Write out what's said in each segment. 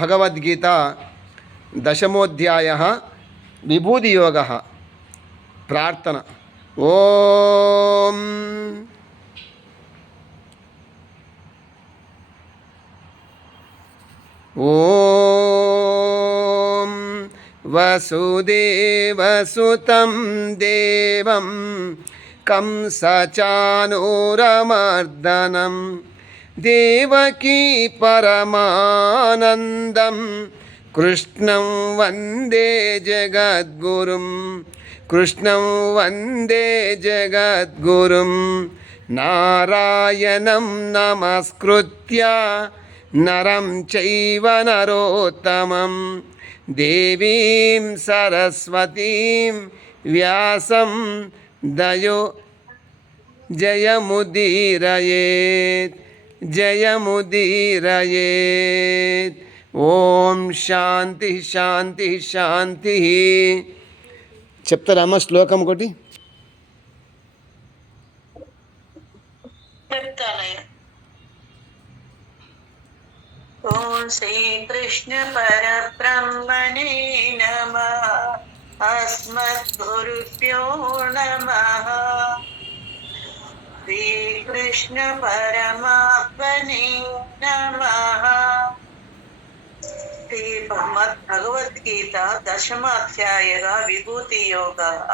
भगवद्गीता दशमोऽध्यायः विभूतियोगः प्रार्थना। ॐ ॐ वसुदेवसुतं देवं దేవకీ పరమానందం. కృష్ణం వందే జగద్గురుం. కృష్ణం వందే జగద్గురుం. నారాయణం నమస్కృత్య. నరం చైవ నరోత్తమం. దేవీం సరస్వతీం. వ్యాసం దయో జయముదీరయేత్. జయముదీరయేత్ ఓం శాంతి శాంతి శాంతి చెప్తారమ్మ శ్లోకం ఒకటి చెప్తానయ్య ఓం శ్రీకృష్ణ పరబ్రహ్మణే నమ అస్మద్గురుభ్యో నమ శ్రీకృష్ణ పరమాత్మనే నమ శ్రీ कृष्ण परमात्मने नमः। श्रीमद् भगवद्गीता दशमाध्यायः विभूतियोगः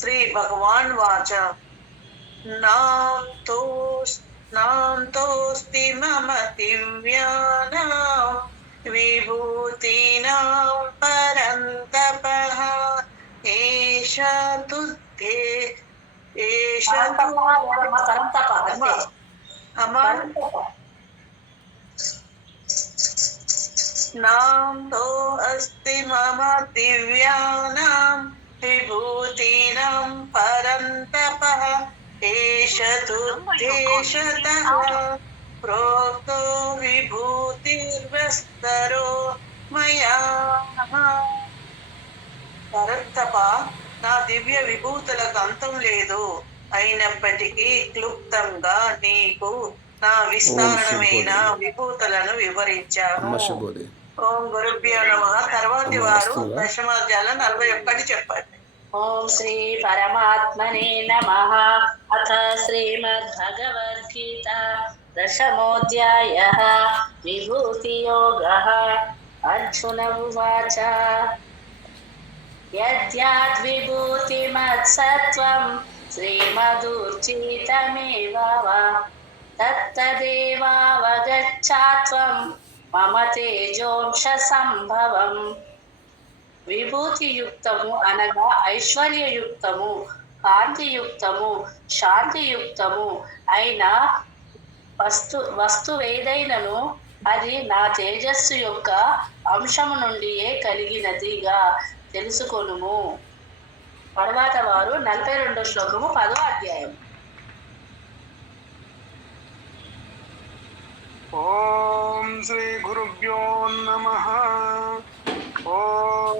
श्रीभगवान् वाच विभू एष तु अमर नान्तो अस्ति मम दिव्यानां विभूतीनां परन्तपः एष तुद्धेशतः प्रोक्तो विभूतिर्वस्तरो మయా పరంతప నా దివ్య విభూతులకు అంతం లేదు అయినప్పటికీ క్లుప్తంగా నీకు నా విస్తారమైన విభూతులను వివరించాను. ఓం గురుభ్యో నమ. తర్వాతి వారు దశమాధ్యాల నలభై ఒక్కటి చెప్పండి. ఓం శ్రీ పరమాత్మనే నమ. అథ శ్రీమద్భగవద్గీత దశమోధ్యాయ. విభూతియోగ. అర్జున ఉవాచ. యద్యాద్విభూతిమత్సత్వం శ్రీమదూర్జితమేవ వా తత్తదేవావగచ్చాత్వం మమ తేజోంశ సంభవం విభూతియుక్తము అనగా ఐశ్వర్యయుక్తము కాంతియుక్తము శాంతియుక్తము అయిన వస్తు వస్తువేదైనను అది నా తేజస్సు యొక్క అంశము నుండియే కలిగినదిగా తెలుసుకొనుము. తర్వాత వారు నలభై రెండో శ్లోకము పదో అధ్యాయం ఓం శ్రీ గురుభ్యో నమ ఓం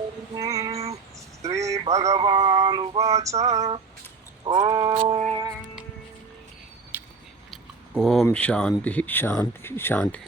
శ్రీ భగవానువాచ ఓం ఓం శాంతి శాంతి శాంతి